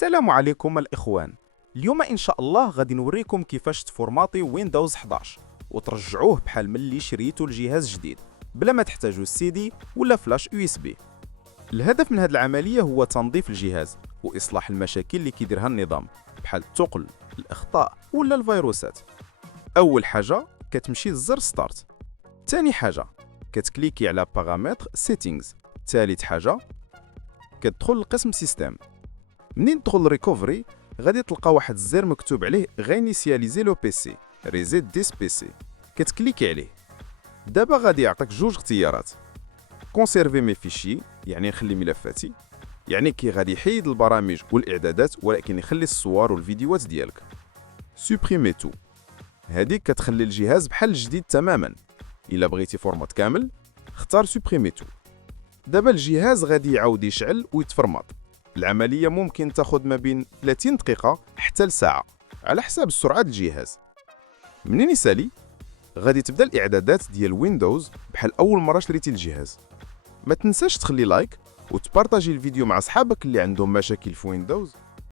السلام عليكم الإخوان. اليوم إن شاء الله غادي نوريكم كيفاش تفورماطي ويندوز 11 وترجعوه بحال ملي شريتو الجهاز جديد بلا ما تحتاجوا السي دي ولا فلاش يو اس بي. الهدف من هذه العملية هو تنظيف الجهاز وإصلاح المشاكل اللي كيديرها النظام بحال الثقل، الأخطاء ولا الفيروسات. أول حاجة كتمشي لزر ستارت. ثاني حاجة كتكليكي على بارامتر سيتينغز. ثالث حاجة كتدخل لقسم سيستم. منين تدخل ريكوفري غادي تلقى واحد الزر مكتوب عليه غينيسياليزي لو بيسي ريزيت ديس بيسي، كتكليكي عليه. دابا غادي يعطيك جوج اختيارات: كونسيرفي مي فيشي يعني نخلي ملفاتي، يعني كي غادي يحيد البرامج والاعدادات ولكن يخلي الصور والفيديوهات ديالك. سوبريمي تو هذيك كتخلي الجهاز بحال الجديد تماما. الا بغيتي فورمات كامل اختار سوبريمي تو. دابا الجهاز غادي يعاود يشعل ويتفرمط. العملية ممكن تاخذ ما بين 30 دقيقة حتى لساعة على حساب السرعة الجهاز. منين يسالي غادي تبدا الاعدادات ديال ويندوز بحال اول مرة شريتي الجهاز. ما تنساش تخلي لايك وتبارطاجي الفيديو مع صحابك اللي عندهم مشاكل في ويندوز.